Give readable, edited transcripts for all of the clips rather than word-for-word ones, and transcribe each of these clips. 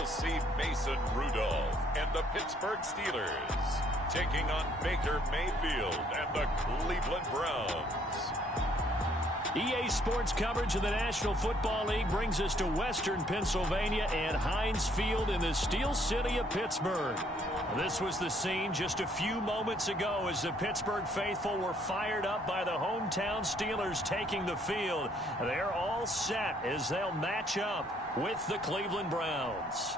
we'll see Mason Rudolph and the Pittsburgh Steelers taking on Baker Mayfield and the Cleveland Browns. EA Sports coverage of the National Football League brings us to Western Pennsylvania and Heinz Field in the Steel City of Pittsburgh. This was the scene just a few moments ago as the Pittsburgh faithful were fired up by the hometown Steelers taking the field. They're all set as they'll match up with the Cleveland Browns.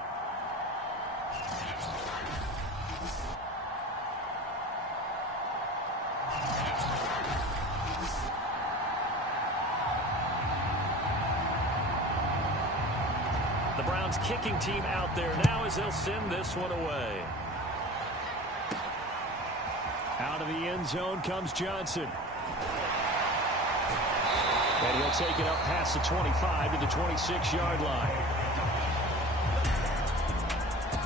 The Browns kicking team out there now as they'll send this one away. Out of the end zone comes Johnson. And he'll take it up past the 25 to the 26-yard line.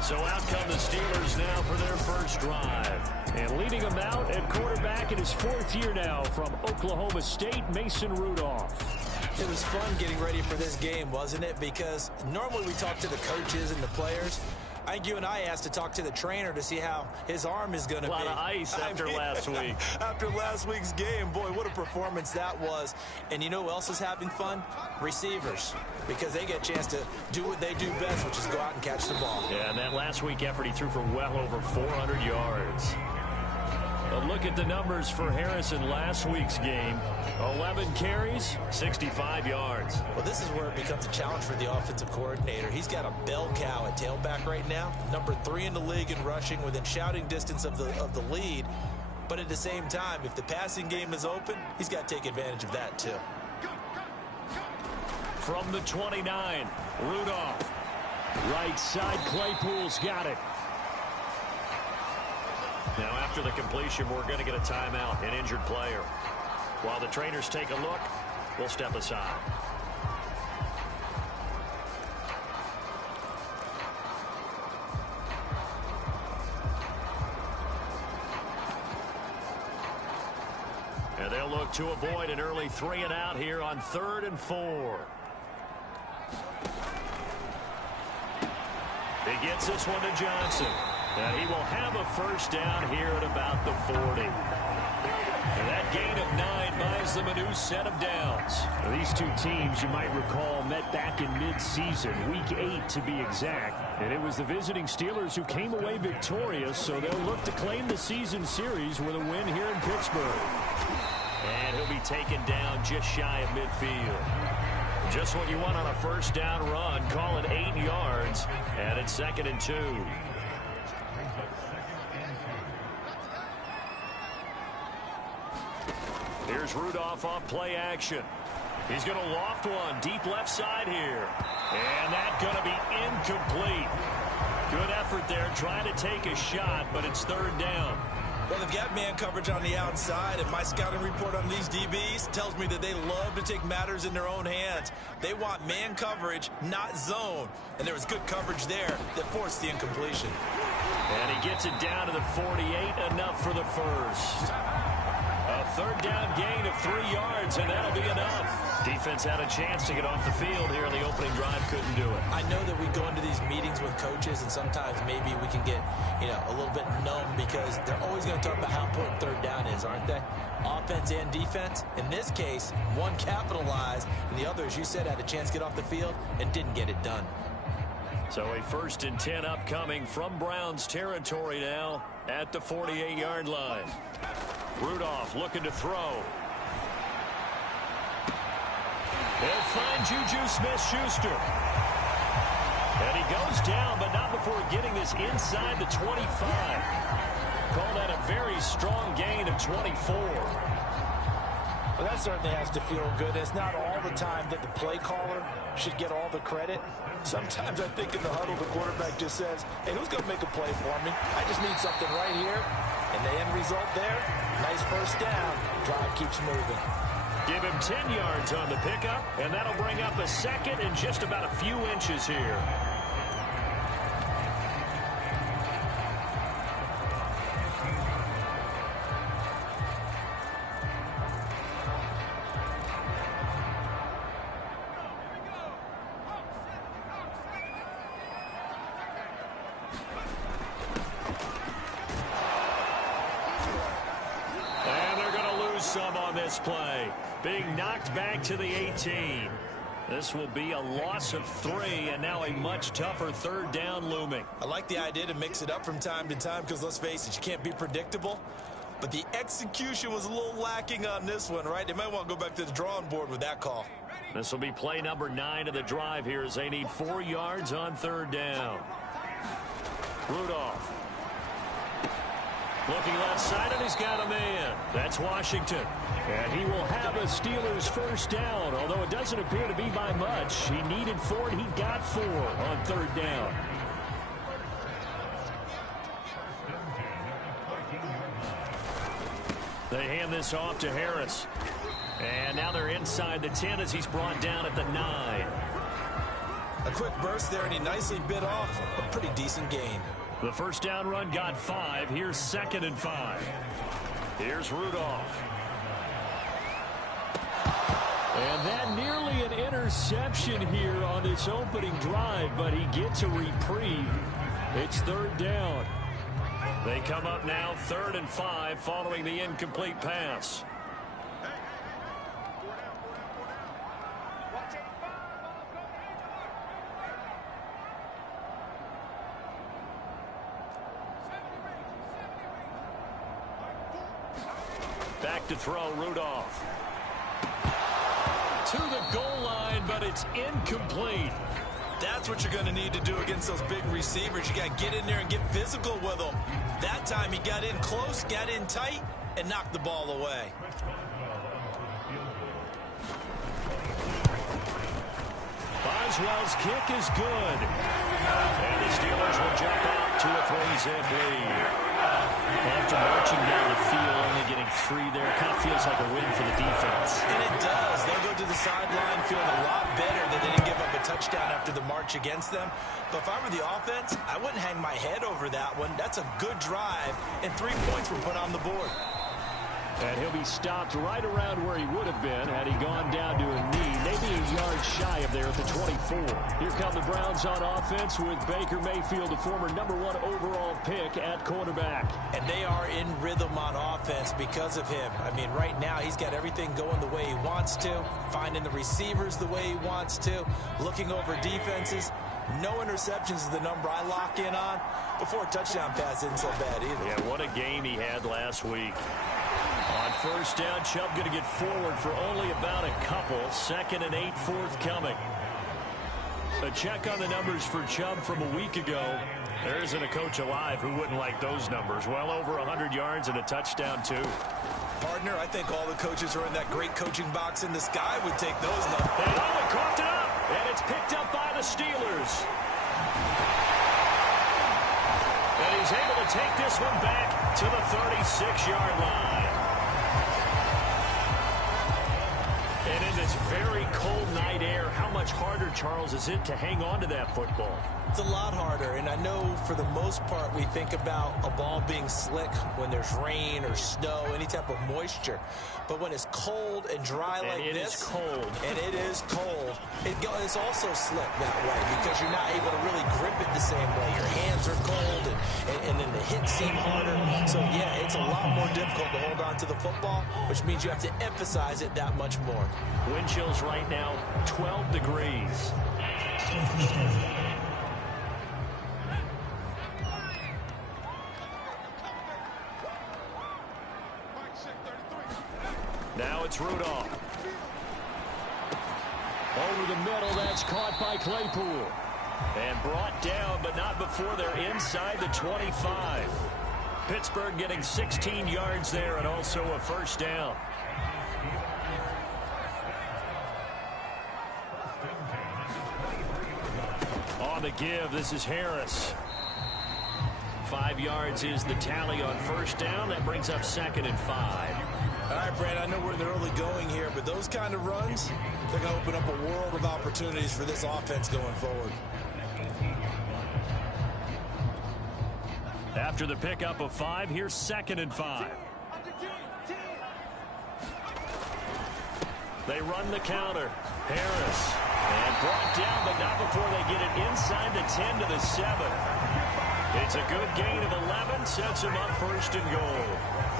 So out come the Steelers now for their first drive. And leading them out at quarterback in his fourth year now from Oklahoma State, Mason Rudolph. It was fun getting ready for this game, wasn't it? Because normally we talk to the coaches and the players. I think you and I asked to talk to the trainer to see how his arm is going to be. A lot of ice after last week. After last week's game, boy, what a performance that was. And you know who else is having fun? Receivers. Because they get a chance to do what they do best, which is go out and catch the ball. Yeah, and that last week effort, he threw for well over 400 yards. A look at the numbers for Harrison last week's game. 11 carries, 65 yards. Well, this is where it becomes a challenge for the offensive coordinator. He's got a bell cow at tailback right now. Number 3 in the league in rushing within shouting distance of the lead. But at the same time, if the passing game is open, he's got to take advantage of that too. From the 29, Rudolph. Right side, Claypool's got it. Now after the completion, we're going to get a timeout, an injured player. While the trainers take a look, we'll step aside. And they'll look to avoid an early 3 and out here on 3rd and 4. He gets this one to Johnson. And he will have a first down here at about the 40. And that gain of 9 buys them a new set of downs. Now, these two teams, you might recall, met back in mid-season, week 8 to be exact. And it was the visiting Steelers who came away victorious, so they'll look to claim the season series with a win here in Pittsburgh. And he'll be taken down just shy of midfield. Just what you want on a first down run. Call it 8 yards, and it's 2nd and 2. Here's Rudolph off play action. He's going to loft one deep left side here. And that's going to be incomplete. Good effort there trying to take a shot, but it's 3rd down. Well, they've got man coverage on the outside, and my scouting report on these DBs tells me that they love to take matters in their own hands. They want man coverage, not zone. And there was good coverage there that forced the incompletion. And he gets it down to the 48, enough for the first. A 3rd down gain of 3 yards, and that'll be enough. Defense had a chance to get off the field here in the opening drive, couldn't do it. I know that we go into these meetings with coaches, and sometimes maybe we can get, a little bit numb because they're always going to talk about how important 3rd down is, aren't they? Offense and defense. In this case, one capitalized, and the other, as you said, had a chance to get off the field and didn't get it done. So a 1st and 10 upcoming from Browns territory now at the 48-yard line. Rudolph looking to throw. He'll find Juju Smith-Schuster. And he goes down, but not before getting this inside the 25. Call that a very strong gain of 24. Well, that certainly has to feel good. It's not all the time that the play caller should get all the credit. Sometimes I think in the huddle, the quarterback just says, hey, who's going to make a play for me? I just need something right here. And the end result there, nice first down. Drive keeps moving. Give him 10 yards on the pickup, and that'll bring up a 2nd and just about a few inches here. some on this play. Being knocked back to the 18. This will be a loss of 3, and now a much tougher third down looming. I like the idea to mix it up from time to time because, let's face it, you can't be predictable. But the execution was a little lacking on this one, right? They might want to go back to the drawing board with that call. This will be play number 9 of the drive here as they need 4 yards on third down. Rudolph. Looking left side, and he's got a man. That's Washington. And he will have a Steelers first down, although it doesn't appear to be by much. He needed 4, and he got 4 on third down. They hand this off to Harris. And now they're inside the 10 as he's brought down at the 9. A quick burst there, and he nicely bit off a pretty decent gain. The first down run got 5. Here's 2nd and 5. Here's Rudolph. And that nearly an interception here on this opening drive, but he gets a reprieve. It's third down. They come up now 3rd and 5 following the incomplete pass. Back to throw, Rudolph. To the goal line, but it's incomplete. That's what you're going to need to do against those big receivers. You got to get in there and get physical with them. That time he got in close, got in tight, and knocked the ball away. Boswell's kick is good. And the Steelers will jump out to a 3-zip lead. After marching down the field, only getting 3 there, kind of feels like a win for the defense. And it does. They'll go to the sideline feeling a lot better that they didn't give up a touchdown after the march against them. But if I were the offense, I wouldn't hang my head over that one. That's a good drive, and 3 points were put on the board. And he'll be stopped right around where he would have been had he gone down to a knee, maybe a yard shy of there at the 24. Here come the Browns on offense with Baker Mayfield, the former #1 overall pick at quarterback. And they are in rhythm on offense because of him. I mean, right now he's got everything going the way he wants to, finding the receivers the way he wants to, looking over defenses. No interceptions is the number I lock in on. Before a touchdown pass isn't so bad either. Yeah, what a game he had last week. On first down, Chubb going to get forward for only about a couple. 2nd and 8 forthcoming. A check on the numbers for Chubb from a week ago. There isn't a coach alive who wouldn't like those numbers. Well over 100 yards and a touchdown, too. Partner, I think all the coaches who are in that great coaching box in the sky would take those numbers. And he coughed it up, and it's picked up by the Steelers. And he's able to take this one back to the 36-yard line. And in this very cold night air, how much harder, Charles, is it to hang on to that football? It's a lot harder, and I know for the most part we think about a ball being slick when there's rain or snow, any type of moisture. But when it's cold and dry like this, and it is cold, it's also slick that way because you're not able to really grip it the same way. Your hands are cold, and then the hits seem harder. So, yeah, it's a lot more difficult to hold on to the football, which means you have to emphasize it that much more. Wind chills right now, 12 degrees. Now it's Rudolph. Over the middle, that's caught by Claypool. And brought down, but not before they're inside the 25. Pittsburgh getting 16 yards there and also a first down. On the give, this is Harris. 5 yards is the tally on first down. That brings up 2nd and 5. All right, Brad, I know we're in the early going here, but those kind of runs, they're going to open up a world of opportunities for this offense going forward. After the pickup of 5, here's 2nd and 5. They run the counter. Harris. And brought down, but not before they get it inside the 10 to the 7. It's a good gain of 11, sets him up first and goal.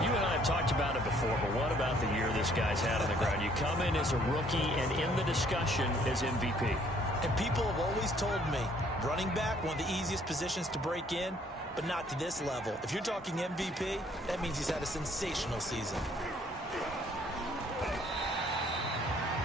You and I have talked about it before, but what about the year this guy's had on the ground? You come in as a rookie and in the discussion as MVP. And people have always told me, running back, one of the easiest positions to break in, but not to this level. If you're talking MVP, that means he's had a sensational season.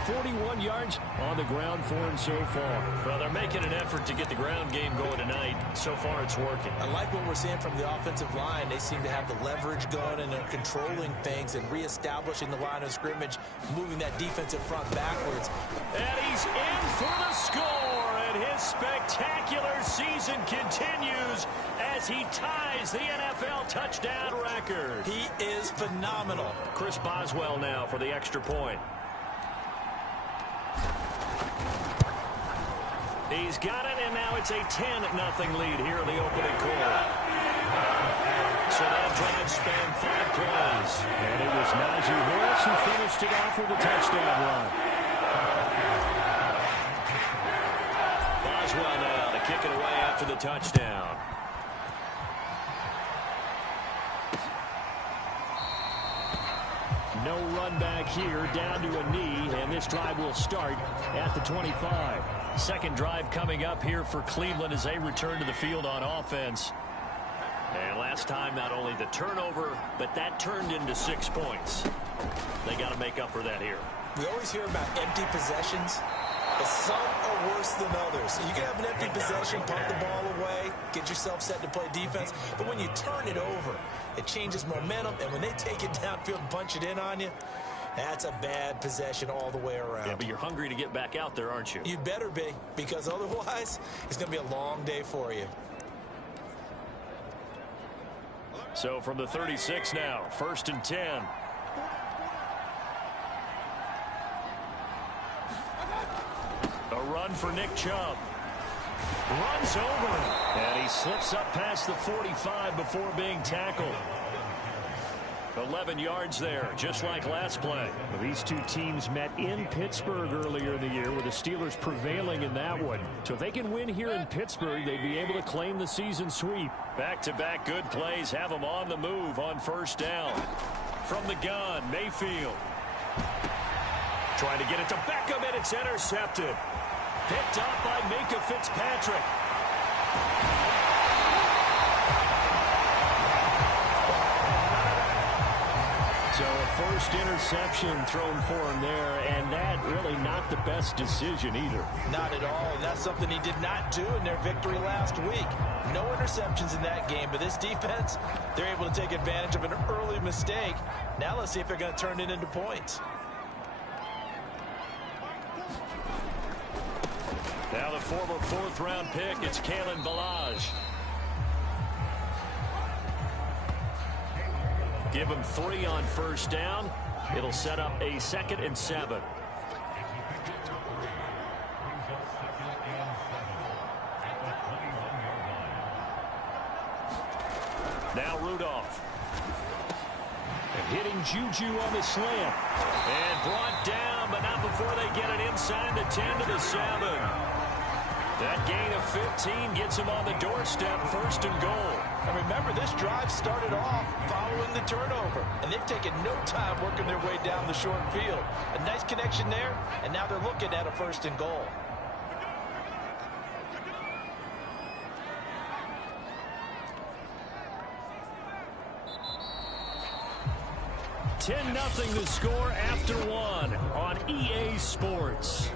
41 yards on the ground for him so far. Well, they're making an effort to get the ground game going tonight. So far, it's working. I like what we're seeing from the offensive line. They seem to have the leverage going, and they're controlling things and reestablishing the line of scrimmage, moving that defensive front backwards. And he's in for the score, and his spectacular season continues as he ties the NFL touchdown record. He is phenomenal. Chris Boswell now for the extra point. He's got it, and now it's a 10-0 lead here in the opening quarter. So that drive spanned 5 plays. And it was Najee Harris who finished it off with a touchdown run. Boswell now to kick it away after the touchdown. No run back here, down to a knee, and this drive will start at the 25. Second drive coming up here for Cleveland as they return to the field on offense. And last time, not only the turnover, but that turned into 6 points. They got to make up for that here. We always hear about empty possessions, but some are worse than others. You can have an empty possession, pump the ball away, get yourself set to play defense, but when you turn it over, it changes momentum, and when they take it downfield and punch it in on you, that's a bad possession all the way around. Yeah, but you're hungry to get back out there, aren't you? You better be, because otherwise, it's going to be a long day for you. So from the 36 now, 1st and 10. A run for Nick Chubb. Runs over him. And he slips up past the 45 before being tackled. 11 yards there, just like last play. Well, these two teams met in Pittsburgh earlier in the year, with the Steelers prevailing in that one. So if they can win here in Pittsburgh, they'd be able to claim the season sweep. Back-to-back good plays have them on the move on first down. From the gun, Mayfield. Trying to get it to Beckham, and it's intercepted. Picked up by Minka Fitzpatrick. So a first interception thrown for him there, and that really not the best decision either. Not at all, and that's something he did not do in their victory last week. No interceptions in that game, but this defense, they're able to take advantage of an early mistake. Now let's see if they're going to turn it into points. Now the former 4th-round pick, it's Kalen Ballage. Give him 3 on first down. It'll set up a 2nd and 7. Now Rudolph. And hitting Juju on the slant. And brought down, but not before they get it inside the 10 to the 7. That gain of 15 gets him on the doorstep, 1st and goal. And remember, this drive started off following the turnover, and they've taken no time working their way down the short field. A nice connection there, and now they're looking at a 1st and goal. $10-0 the score after 1 on EA Sports.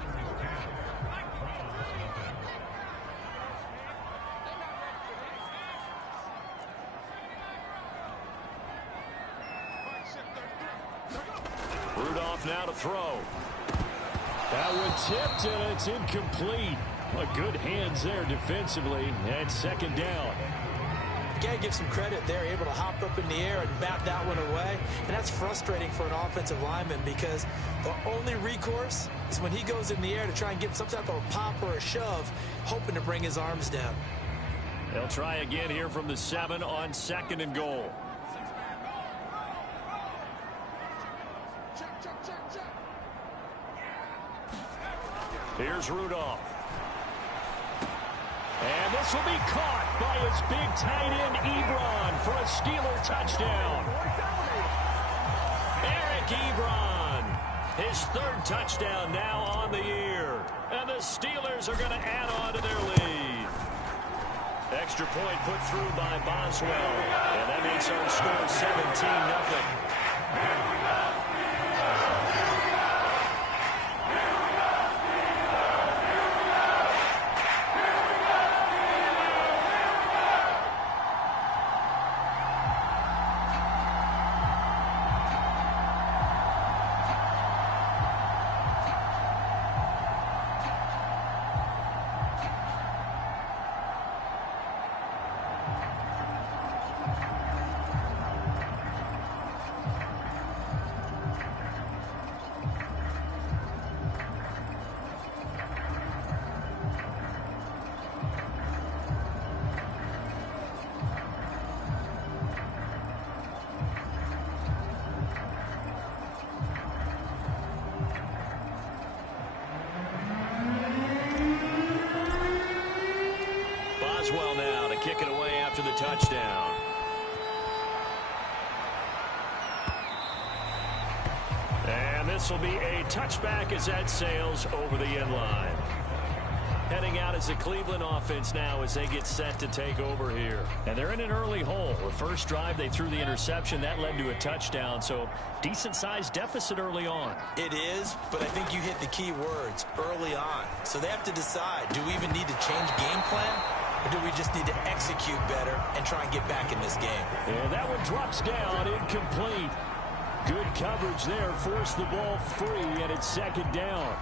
Rudolph now to throw. That one tipped, and it's incomplete. Well, good hands there defensively, and 2nd down. You got to give some credit. They're able to hop up in the air and bat that one away, and that's frustrating for an offensive lineman because the only recourse is when he goes in the air to try and get some type of a pop or a shove, hoping to bring his arms down. They'll try again here from the 7 on 2nd and goal. Here's Rudolph. And this will be caught. by his big tight end, Ebron, for a Steeler touchdown. Eric Ebron, his third touchdown now on the year. And the Steelers are going to add on to their lead. Extra point put through by Boswell. And that makes our score 17-0. Boswell now to kick it away after the touchdown. And this will be a touchback as that sails over the end line. Heading out as the Cleveland offense now as they get set to take over here. And they're in an early hole. The first drive, they threw the interception. That led to a touchdown, so decent-sized deficit early on. It is, but I think you hit the key words, early on. So they have to decide, do we even need to change game plan? Or do we just need to execute better and try and get back in this game? And that one drops down, incomplete. Good coverage there, forced the ball free, and it's second down.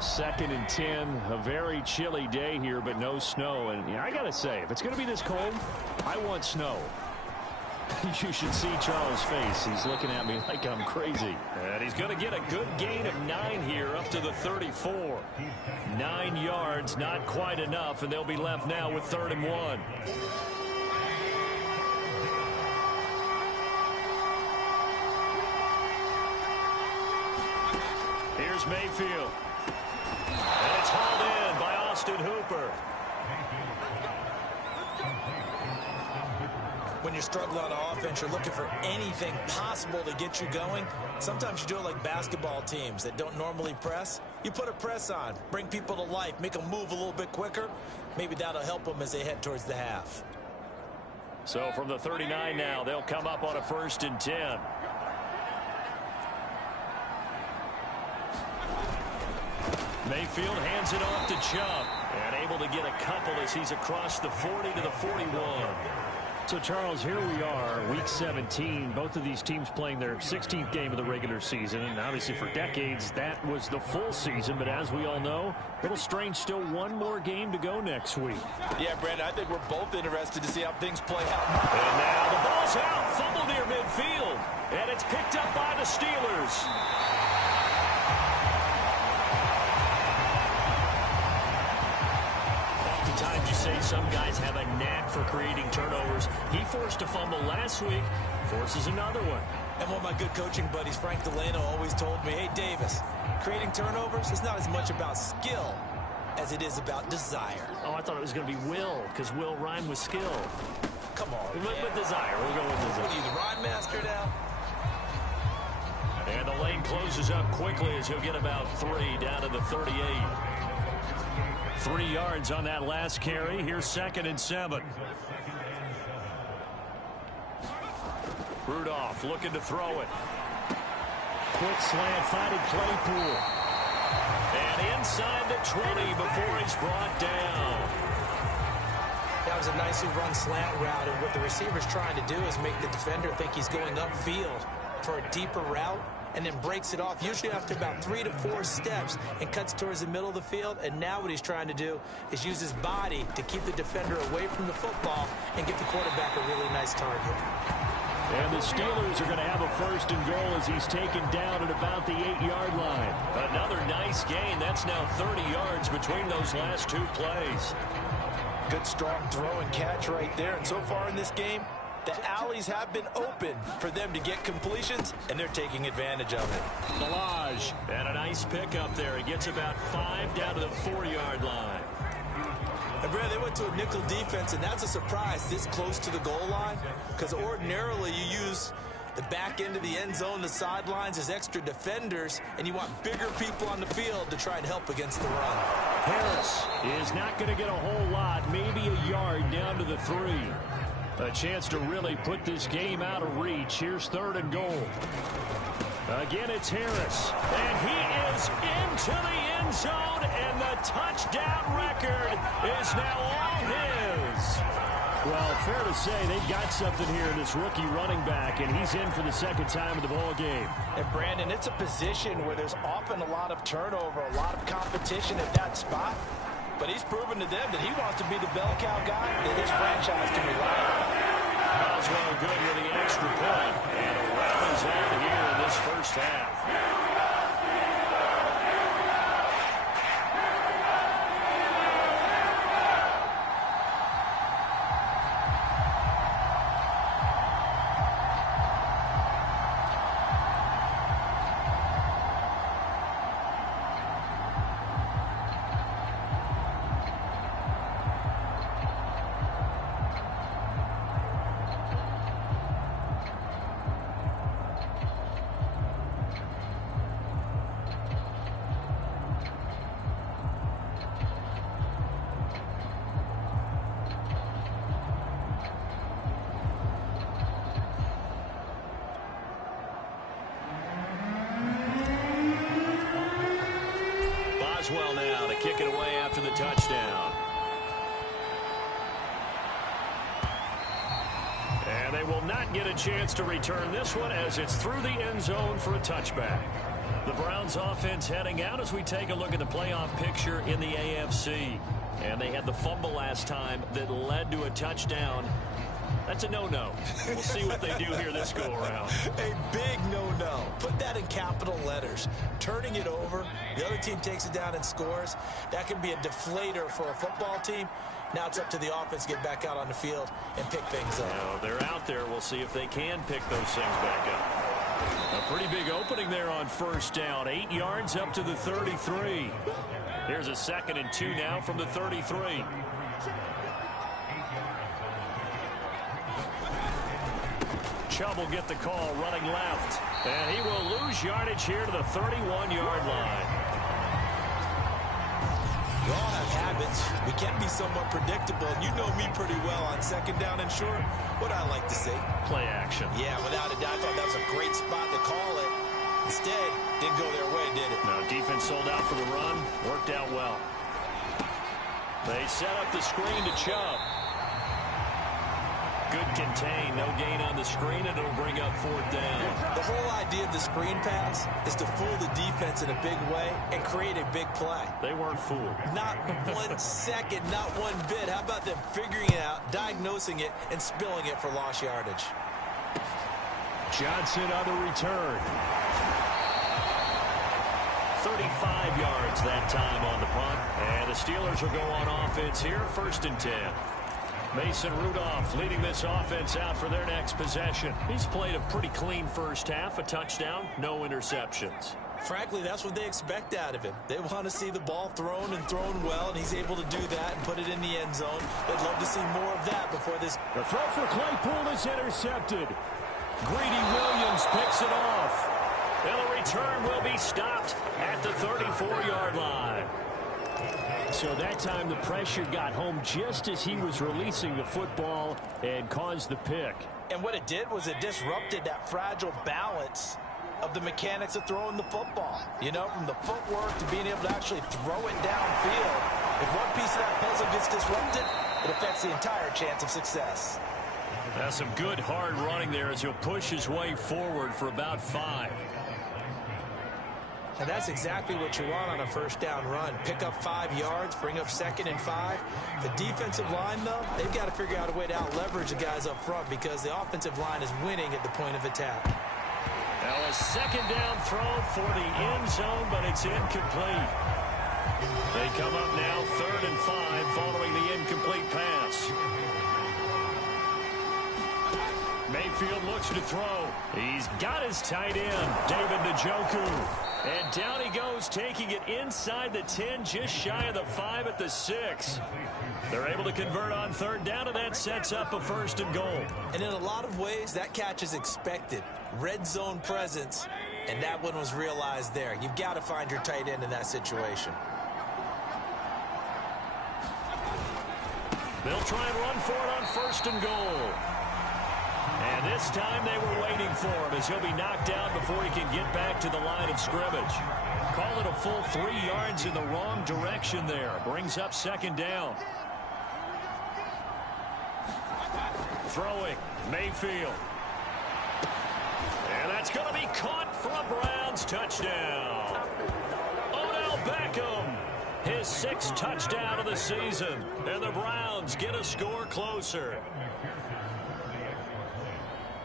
Second and 10, a very chilly day here, but no snow. And I got to say, if it's going to be this cold, I want snow. You should see Charles' face. He's looking at me like I'm crazy. And he's going to get a good gain of 9 here up to the 34. 9 yards, not quite enough, and they'll be left now with 3rd and 1. Here's Mayfield. And it's hauled in by Austin Hooper. When you're struggling on offense, you're looking for anything possible to get you going. Sometimes you do it like basketball teams that don't normally press. You put a press on, bring people to life, make them move a little bit quicker. Maybe that'll help them as they head towards the half. So from the 39 now, they'll come up on a 1st and 10. Mayfield hands it off to Chubb. And able to get a couple as he's across the 40 to the 41. So, Charles, here we are, Week 17. Both of these teams playing their 16th game of the regular season. And obviously for decades, that was the full season. But as we all know, a little strange, still one more game to go next week. Yeah, Brandon, I think we're both interested to see how things play out. And now the ball's out, fumble near midfield. And it's picked up by the Steelers. Oftentimes you say some guys have a knack for creating turnovers. He forced a fumble last week, forces another one. And one of my good coaching buddies, Frank Delano, always told me, hey, Davis, creating turnovers is not as much about skill as it is about desire. Oh, I thought it was going to be will, because will rhyme with skill. Come on, With desire. We'll go with desire. What are you, the rhyme master now? And the lane closes up quickly as he'll get about 3 down to the 38. 3 yards on that last carry. Here's 2nd and 7. Rudolph looking to throw it. Quick slant, finding Claypool. And inside the 20 before he's brought down. That was a nicely run slant route, and what the receiver's trying to do is make the defender think he's going upfield for a deeper route, and then breaks it off, usually after about 3 to 4 steps, and cuts towards the middle of the field. And now what he's trying to do is use his body to keep the defender away from the football and give the quarterback a really nice target. And the Steelers are going to have a 1st and goal as he's taken down at about the 8-yard line. Another nice gain. That's now 30 yards between those last 2 plays. Good, strong throw and catch right there. And so far in this game, The alleys have been open for them to get completions, and they're taking advantage of it. Balaj, and a nice pickup there. He gets about 5 down to the 4-yard line. And Brad, they went to a nickel defense, and that's a surprise this close to the goal line, because ordinarily you use the back end of the end zone, the sidelines as extra defenders, and you want bigger people on the field to try and help against the run. Harris is not going to get a whole lot, maybe a yard down to the 3. A chance to really put this game out of reach. Here's 3rd and goal. Again, it's Harris, and he is into the end zone, and the touchdown record is now all his. Well, fair to say they've got something here in this rookie running back, and he's in for the 2nd time of the ball game. And Brandon, it's a position where there's often a lot of turnover, a lot of competition at that spot. But he's proven to them that he wants to be the bell cow guy that his franchise can rely on. Boswell good with the extra point, and a rounds out here in this first half. Boswell now to kick it away after the touchdown. And they will not get a chance to return this one as it's through the end zone for a touchback. The Browns offense heading out as we take a look at the playoff picture in the AFC. And they had the fumble last time that led to a touchdown. That's a no-no. We'll see what they do here this go-around. A big no-no. Put that in capital letters. Turning it over, the other team takes it down and scores. That can be a deflator for a football team. Now it's up to the offense to get back out on the field and pick things up. Now, they're out there. We'll see if they can pick those things back up. A pretty big opening there on first down. 8 yards up to the 33. Here's a 2nd and 2 now from the 33. Chubb will get the call running left. And he will lose yardage here to the 31-yard line. We all have habits. We can be somewhat predictable. And you know me pretty well on 2nd down and short. What I like to say. Play action. Yeah, without a doubt. I thought that was a great spot to call it. Instead, didn't go their way, did it? Now, defense sold out for the run. Worked out well. They set up the screen to Chubb. Good contain. No gain on the screen, and it'll bring up 4th down. The whole idea of the screen pass is to fool the defense in a big way and create a big play. They weren't fooled. Not 1 second, not one bit. How about them figuring it out, diagnosing it, and spilling it for lost yardage? Johnson on the return. 35 yards that time on the punt. And the Steelers will go on offense here, 1st and 10. Mason Rudolph leading this offense out for their next possession. He's played a pretty clean first half, a touchdown, no interceptions. Frankly, that's what they expect out of him. They want to see the ball thrown and thrown well, and he's able to do that and put it in the end zone. They'd love to see more of that before this. The throw for Claypool is intercepted. Greedy Williams picks it off. And the return will be stopped at the 34-yard line. So that time the pressure got home just as he was releasing the football and caused the pick. And what it did was it disrupted that fragile balance of the mechanics of throwing the football. You know, from the footwork to being able to actually throw it downfield. If one piece of that puzzle gets disrupted, it affects the entire chance of success. That's some good hard running there as he'll push his way forward for about 5. And that's exactly what you want on a first down run. Pick up 5 yards, bring up 2nd and 5. The defensive line, though, they've got to figure out a way to out-leverage the guys up front because the offensive line is winning at the point of attack. Now a 2nd down throw for the end zone, but it's incomplete. They come up now 3rd and 5 following the incomplete pass. Mayfield looks to throw. He's got his tight end, David Njoku. And down he goes, taking it inside the 10, just shy of the 5 at the 6. They're able to convert on third down, and that sets up a 1st and goal. And in a lot of ways, that catch is expected. Red zone presence, and that one was realized there. You've got to find your tight end in that situation. They'll try and run for it on 1st and goal. And this time they were waiting for him as he'll be knocked down before he can get back to the line of scrimmage. Call it a full 3 yards in the wrong direction there. Brings up 2nd down. Throwing, Mayfield. And that's going to be caught for a Browns touchdown. Odell Beckham, his 6th touchdown of the season. And the Browns get a score closer.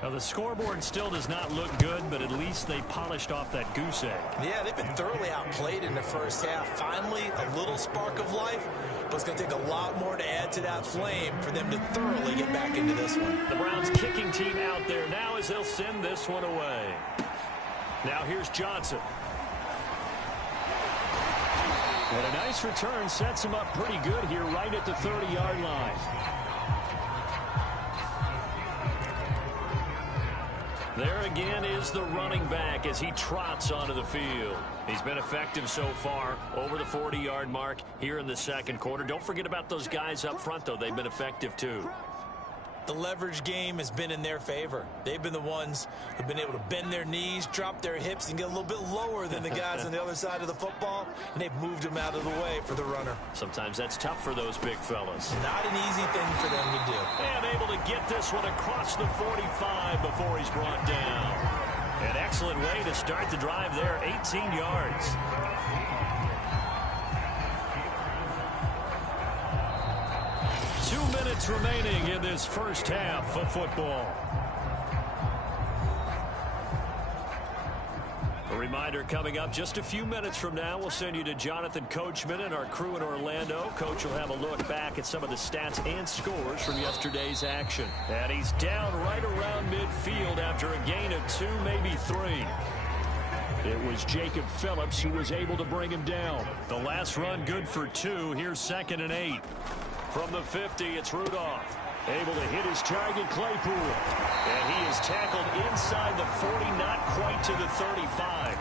Now, the scoreboard still does not look good, but at least they polished off that goose egg. Yeah, they've been thoroughly outplayed in the first half. Finally, a little spark of life, but it's going to take a lot more to add to that flame for them to thoroughly get back into this one. The Browns kicking team out there now as they'll send this one away. Now here's Johnson. And a nice return sets him up pretty good here right at the 30-yard line. There again is the running back as he trots onto the field. He's been effective so far over the 40-yard mark here in the 2nd quarter. Don't forget about those guys up front, though. They've been effective, too. The leverage game has been in their favor. They've been the ones who've been able to bend their knees, drop their hips, and get a little bit lower than the guys on the other side of the football, and they've moved them out of the way for the runner. Sometimes that's tough for those big fellas. Not an easy thing for them to do. And able to get this one across the 45 before he's brought down. An excellent way to start the drive there, 18 yards. Minutes remaining in this first half of football. A reminder coming up just a few minutes from now, we'll send you to Jonathan Coachman and our crew in Orlando. Coach will have a look back at some of the stats and scores from yesterday's action. And he's down right around midfield after a gain of 2, maybe 3. It was Jacob Phillips who was able to bring him down. The last run good for 2. Here's 2nd and 8. From the 50, it's Rudolph. Able to hit his target, Claypool. And he is tackled inside the 40, not quite to the 35.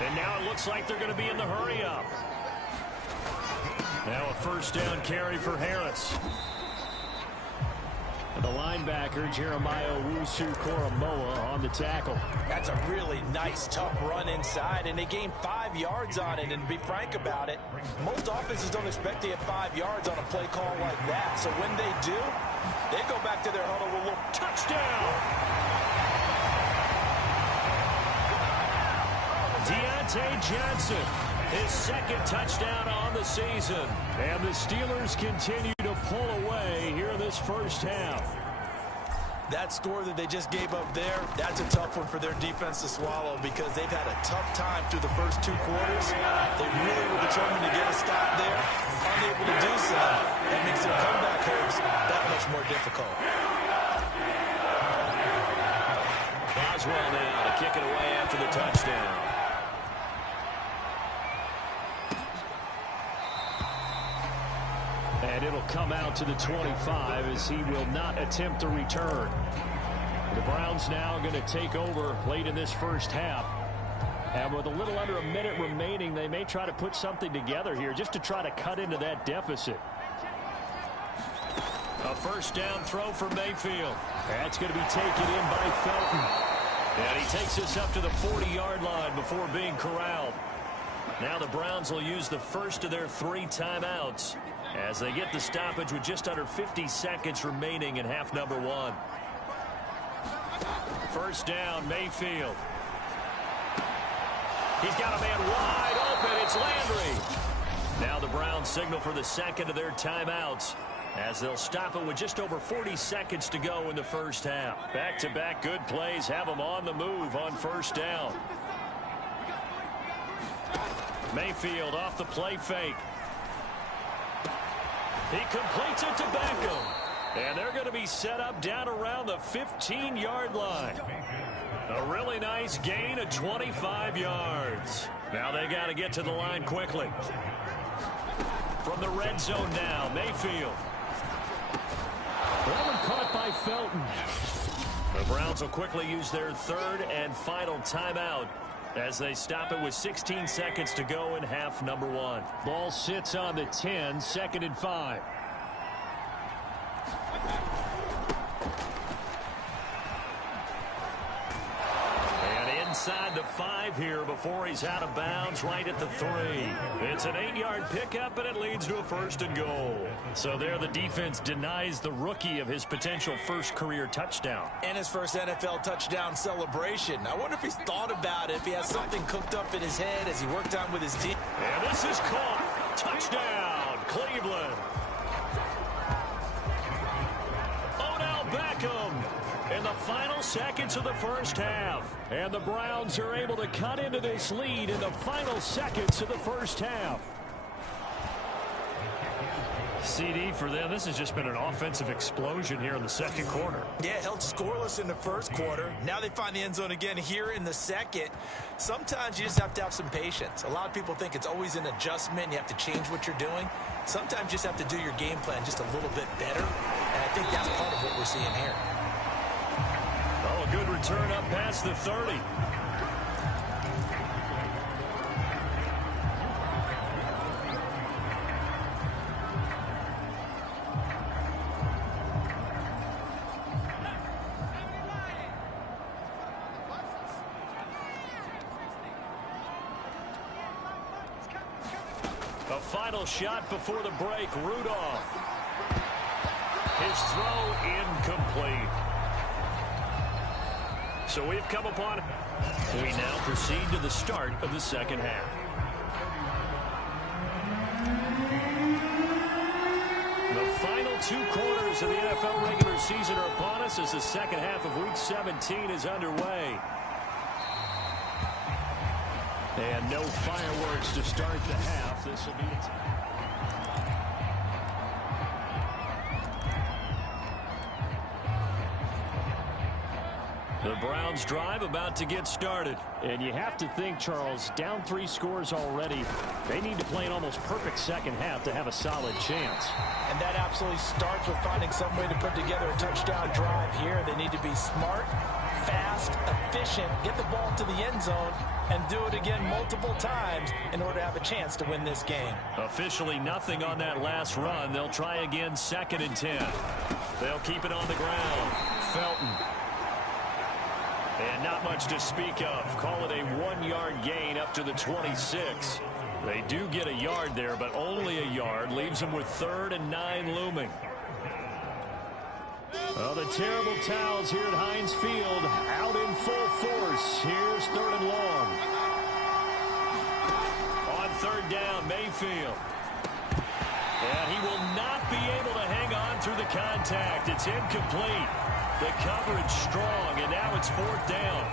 And now it looks like they're going to be in the hurry-up. Now a 1st down carry for Harris. And the linebacker, Jeremiah Owusu-Koramoah, on the tackle. That's a really nice, tough run inside, and they gained 5 yards on it. And to be frank about it, most offenses don't expect to get 5 yards on a play call like that. So when they do, they go back to their huddle with a little touchdown. Deontay Johnson, his 2nd touchdown on the season. And the Steelers continue to pull away here in this first half. That score that they just gave up there, that's a tough one for their defense to swallow because they've had a tough time through the first 2 quarters. They really were determined to get a stop there. Unable to do so, that makes their comeback hopes that much more difficult. Boswell now to kick it away after the touchdown. And it'll come out to the 25 as he will not attempt to return. The Browns now going to take over late in this first half. And with a little under a minute remaining, they may try to put something together here just to try to cut into that deficit. A 1st down throw for Mayfield. That's going to be taken in by Felton. And he takes this up to the 40-yard line before being corralled. Now the Browns will use the first of their 3 timeouts as they get the stoppage with just under 50 seconds remaining in half number 1. 1st down, Mayfield. He's got a man wide open. It's Landry. Now the Browns signal for the 2nd of their timeouts as they'll stop it with just over 40 seconds to go in the first half. Back-to-back good plays have them on the move on 1st down. Mayfield off the play fake. He completes it to Beckham. And they're going to be set up down around the 15-yard line. A really nice gain of 25 yards. Now they got to get to the line quickly. From the red zone now, Mayfield. That one caught by Felton. The Browns will quickly use their third and final timeout as they stop it with 16 seconds to go in half number 1. Ball sits on the 10, 2nd and 5. And inside the 5 here before he's out of bounds right at the 3. It's an 8-yard pickup, and it leads to a 1st and goal. So there the defense denies the rookie of his potential first career touchdown. And his first NFL touchdown celebration. I wonder if he's thought about it, if he has something cooked up in his head as he worked on with his team. And this is caught. Touchdown, Cleveland. Odell Beckham in the final seconds of the first half. And the Browns are able to cut into this lead in the final seconds of the first half. CD for them. This has just been an offensive explosion here in the second quarter. Yeah, held scoreless in the first quarter. Now they find the end zone again here in the second. Sometimes you just have to have some patience. A lot of people think it's always an adjustment. You have to change what you're doing. Sometimes you just have to do your game plan just a little bit better. And I think that's part of what we're seeing here. Oh, a good return up past the 30. A final shot before the break. Rudolph. His throw incomplete. So we've come upon. We now proceed to the start of the second half. The final 2 quarters of the NFL regular season are upon us as the second half of Week 17 is underway. And no fireworks to start the half. This will be it. The Browns drive about to get started. And you have to think, Charles, down 3 scores already. They need to play an almost perfect second half to have a solid chance. And that absolutely starts with finding some way to put together a touchdown drive here. They need to be smart, fast, efficient, get the ball to the end zone, and do it again multiple times in order to have a chance to win this game. Officially nothing on that last run. They'll try again 2nd and 10. They'll keep it on the ground. Felton. And not much to speak of. Call it a 1-yard gain up to the 26. They do get a yard there, but only a yard. Leaves them with 3rd and 9 looming. Well, the terrible towels here at Heinz Field out in full force. Here's 3rd and long. On 3rd down, Mayfield. And he will not be able to hang on through the contact. It's incomplete. The coverage strong, and now it's 4th down.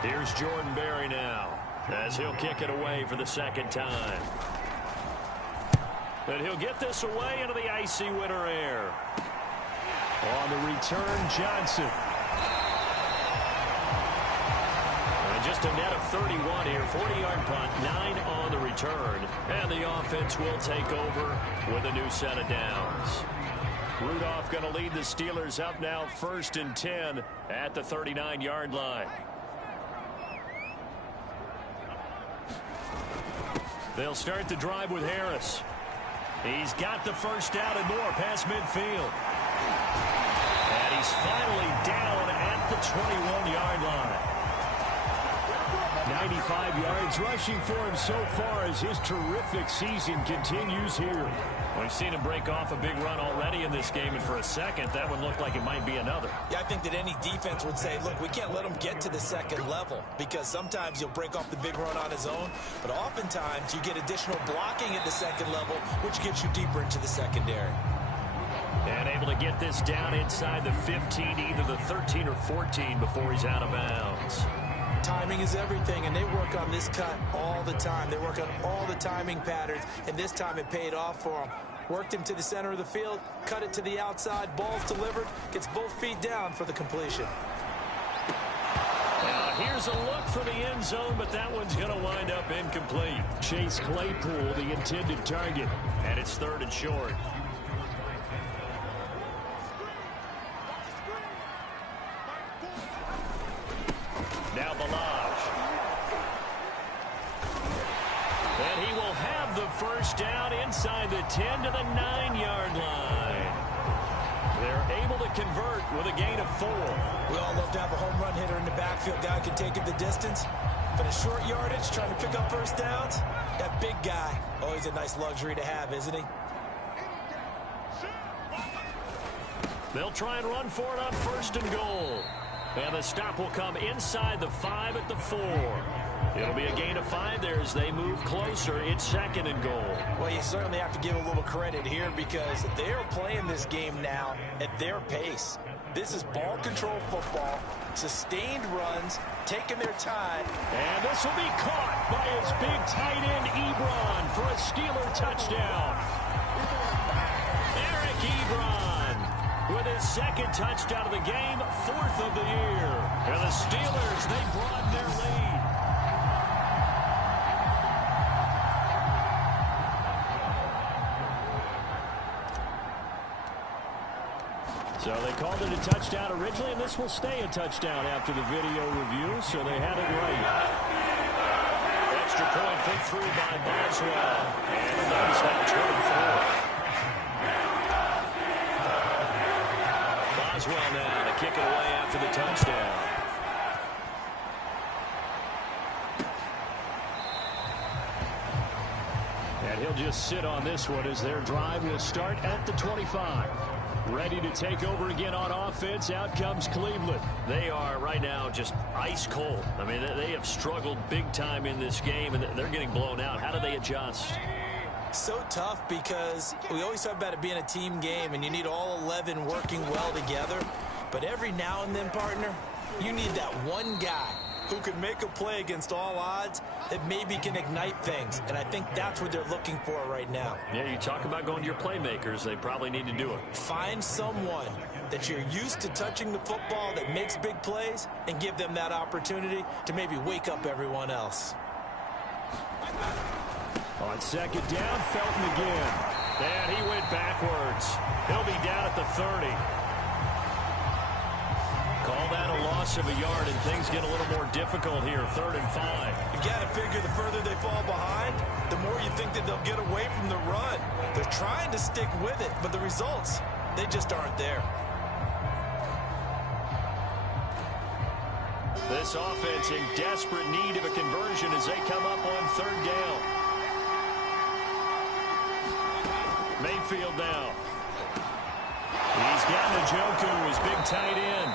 Here's Jordan Berry now as he'll kick it away for the 2nd time. But he'll get this away into the icy winter air. On the return, Johnson. And just a net of 31 here. 40-yard punt, 9 on the return. And the offense will take over with a new set of downs. Rudolph going to lead the Steelers up now 1st and 10 at the 39-yard line. They'll start the drive with Harris. He's got the first down and more past midfield. And he's finally down at the 21-yard line. 95 yards rushing for him so far as his terrific season continues here. We've seen him break off a big run already in this game, and for a second, that one looked like it might be another. Yeah, I think that any defense would say, look, we can't let him get to the second level because sometimes he'll break off the big run on his own, but oftentimes you get additional blocking at the second level, which gets you deeper into the secondary. And able to get this down inside the 15, either the 13 or 14 before he's out of bounds. Timing is everything, and they work on this cut all the time. They work on all the timing patterns, and this time it paid off for them. Worked him to the center of the field, cut it to the outside, ball's delivered, gets both feet down for the completion. Now here's a look for the end zone, but that one's going to wind up incomplete. Chase Claypool, the intended target. And it's 3rd and short. Now Balaj. And he will have the first down inside the 10 to the 9-yard line. They're able to convert with a gain of 4. We all love to have a home run hitter in the backfield. Guy can take it the distance. But a short yardage, trying to pick up first downs, that big guy, always a nice luxury to have, isn't he? They'll try and run for it on 1st and goal. And the stop will come inside the 5 at the 4. It'll be a gain of 5 there as they move closer. It's 2nd and goal. Well, you certainly have to give a little credit here because they're playing this game now at their pace. This is ball control football, sustained runs, taking their time. And this will be caught by his big tight end, Ebron, for a Steeler touchdown. Eric Ebron with his 2nd touchdown of the game, 4th of the year. And the Steelers, they broaden their lead. So they called it a touchdown originally, and this will stay a touchdown after the video review, so they had it right. Extra point put through by Boswell. And that's now 24. Boswell now to kick it away after the touchdown. And he'll just sit on this one as their drive will start at the 25. Ready to take over again on offense. Out comes Cleveland. They are right now just ice cold. I mean, they have struggled big time in this game, and they're getting blown out. How do they adjust? So tough because we always talk about it being a team game, and you need all 11 working well together. But every now and then, partner, you need that one guy who can make a play against all odds that maybe can ignite things. And I think that's what they're looking for right now. Yeah, you talk about going to your playmakers. They probably need to do it. Find someone that you're used to touching the football that makes big plays and give them that opportunity to maybe wake up everyone else. On 2nd down, Felton again. And he went backwards. He'll be down at the 30. Call that a loss of a yard, and things get a little more difficult here. 3rd and 5. You got to figure the further they fall behind, the more you think that they'll get away from the run. They're trying to stick with it, but the results, they just aren't there. This offense in desperate need of a conversion as they come up on 3rd down. Mayfield now. He's got Njoku, his big tight end.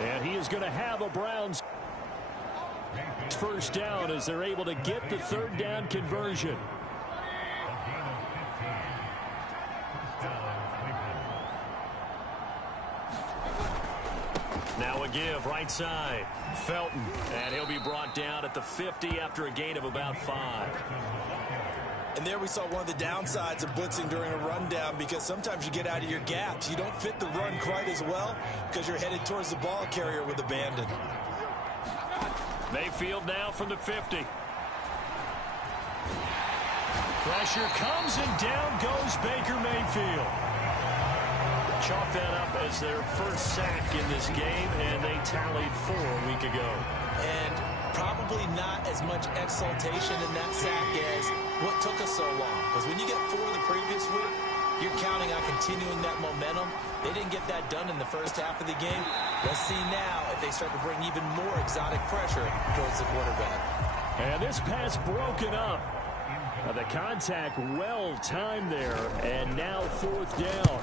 And he is going to have a Browns first down as they're able to get the 3rd down conversion. Now a give right side. Felton. And he'll be brought down at the 50 after a gain of about 5. And there we saw one of the downsides of blitzing during a rundown because sometimes you get out of your gaps. You don't fit the run quite as well because you're headed towards the ball carrier with abandon. Mayfield now from the 50. Pressure comes and down goes Baker Mayfield. Chalk that up as their first sack in this game, and they tallied 4 a week ago. And probably not as much exultation in that sack as what took us so long. Because when you get 4 the previous week, you're counting on continuing that momentum. They didn't get that done in the first half of the game. Let's see now if they start to bring even more exotic pressure towards the quarterback. And this pass broken up. The contact well timed there, and now 4th down.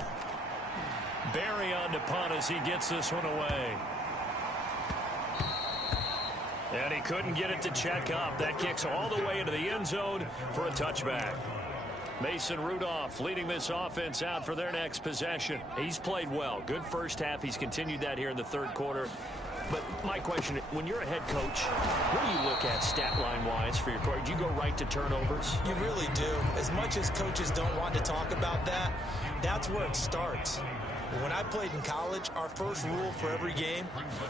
Barry on the punt as he gets this one away. And he couldn't get it to check up. That kicks all the way into the end zone for a touchback. Mason Rudolph leading this offense out for their next possession. He's played well. Good first half. He's continued that here in the 3rd quarter. But my question, when you're a head coach, what do you look at stat line-wise for your coach? Do you go right to turnovers? You really do. As much as coaches don't want to talk about that, that's where it starts. When I played in college, our first rule for every game,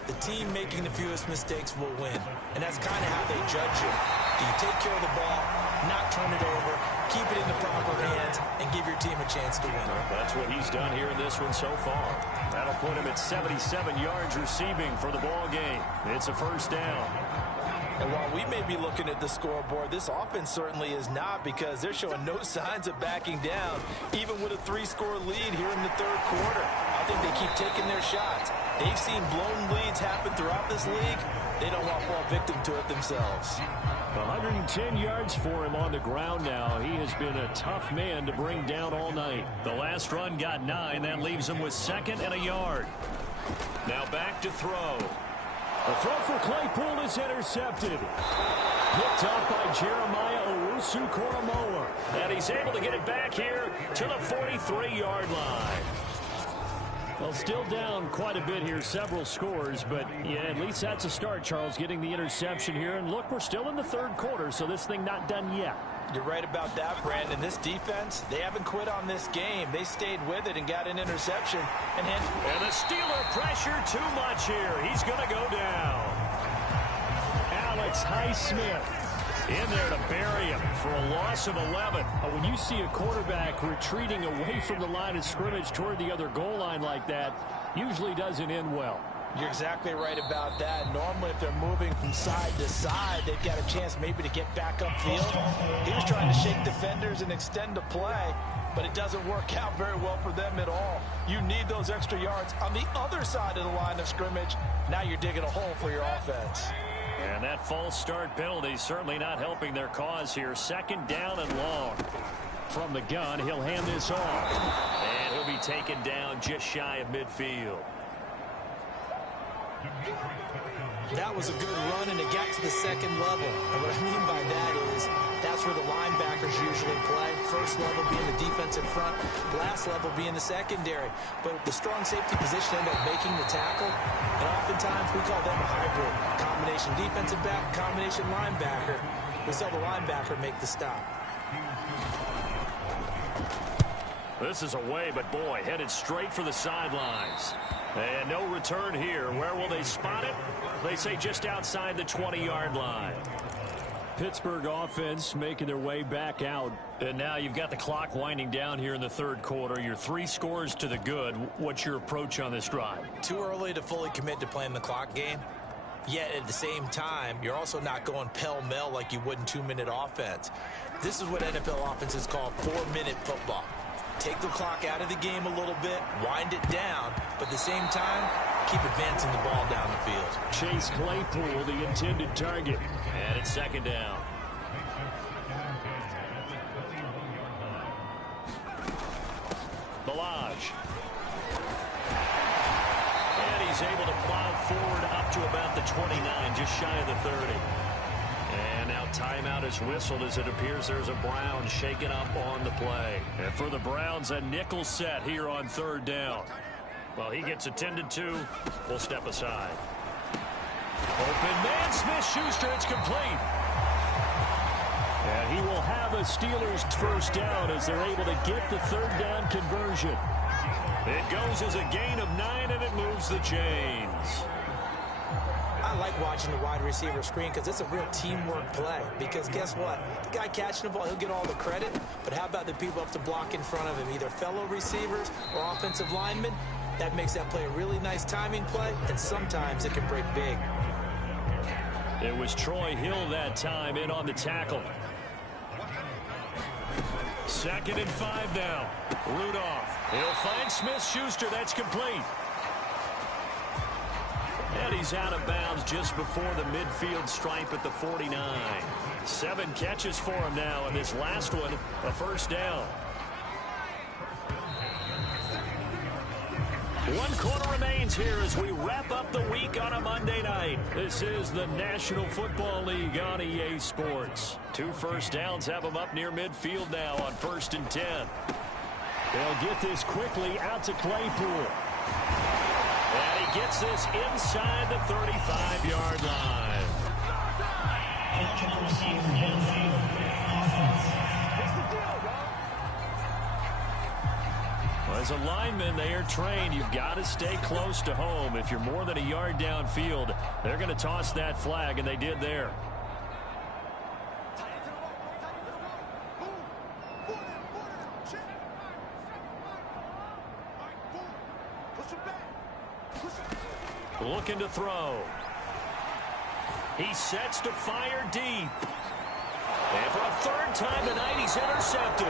the team making the fewest mistakes will win. And that's kind of how they judge you. Do you take care of the ball, not turn it over, keep it in the proper hands, and give your team a chance to win? That's what he's done here in this one so far. That'll put him at 77 yards receiving for the ball game. It's a first down. And while we may be looking at the scoreboard, this offense certainly is not, because they're showing no signs of backing down, even with a 3-score lead here in the third quarter. I think they keep taking their shots. They've seen blown leads happen throughout this league. They don't want to fall victim to it themselves. 110 yards for him on the ground now. He has been a tough man to bring down all night. The last run got 9. That leaves him with 2nd and a yard. Now back to throw. The throw for Claypool is intercepted. Picked up by Jeremiah Owusu-Koramoah. And he's able to get it back here to the 43-yard line. Well, still down quite a bit here, several scores, but yeah, at least that's a start, Charles, getting the interception here. And look, we're still in the third quarter, so this thing not done yet. You're right about that, Brandon. This defense, they haven't quit on this game. They stayed with it and got an interception. And the Steeler pressure too much here. He's going to go down. Alex Highsmith in there to bury him for a loss of 11. When you see a quarterback retreating away from the line of scrimmage toward the other goal line like that, usually doesn't end well. You're exactly right about that. Normally, if they're moving from side to side, they've got a chance maybe to get back upfield. He was trying to shake defenders and extend the play, but it doesn't work out very well for them at all. You need those extra yards on the other side of the line of scrimmage. Now you're digging a hole for your offense. And that false start penalty certainly not helping their cause here. 2nd down and long. From the gun, he'll hand this off. And he'll be taken down just shy of midfield. That was a good run, and it got to the second level. And what I mean by that is that's where the linebackers usually play. First level being the defensive front, last level being the secondary. But the strong safety position ended up making the tackle, and oftentimes we call them a hybrid. Combination defensive back, combination linebacker. We saw the linebacker make the stop. This is away, but boy, headed straight for the sidelines. And no return here. Where will they spot it? They say just outside the 20-yard line. Pittsburgh offense making their way back out. And now you've got the clock winding down here in the third quarter. You're 3 scores to the good. What's your approach on this drive? Too early to fully commit to playing the clock game. Yet at the same time, you're also not going pell-mell like you would in 2-minute offense. This is what NFL offenses call 4-minute football. Take the clock out of the game a little bit, wind it down, but at the same time, keep advancing the ball down the field. Chase Claypool, the intended target. And it's 2nd down. Balaj. And he's able to plow forward up to about the 29, just shy of the 30. And now timeout is whistled as it appears there's a Brown shaken up on the play. And for the Browns, a nickel set here on 3rd down. Well, he gets attended to. We'll step aside. Open man, Smith-Schuster, it's complete. And he will have a Steelers first down as they're able to get the 3rd down conversion. It goes as a gain of 9, and it moves the chains. I like watching the wide receiver screen because it's a real teamwork play. Because guess what? The guy catching the ball, he'll get all the credit. But how about the people up to block in front of him, either fellow receivers or offensive linemen? That makes that play a really nice timing play, and sometimes it can break big. It was Troy Hill that time in on the tackle. 2nd and 5 now. Rudolph. He'll find Smith-Schuster. That's complete. And he's out of bounds just before the midfield stripe at the 49. 7 catches for him now, and this last one, a first down. 1 quarter remains here as we wrap up the week on a Monday night. This is the National Football League on EA Sports. 2 first downs have them up near midfield now on 1st and 10. They'll get this quickly out to Claypool. And he gets this inside the 35-yard line. Well, as a lineman, they are trained. You've got to stay close to home. If you're more than a yard downfield, they're going to toss that flag, and they did there. Looking to throw. He sets to fire deep. And for a third time tonight, he's intercepted.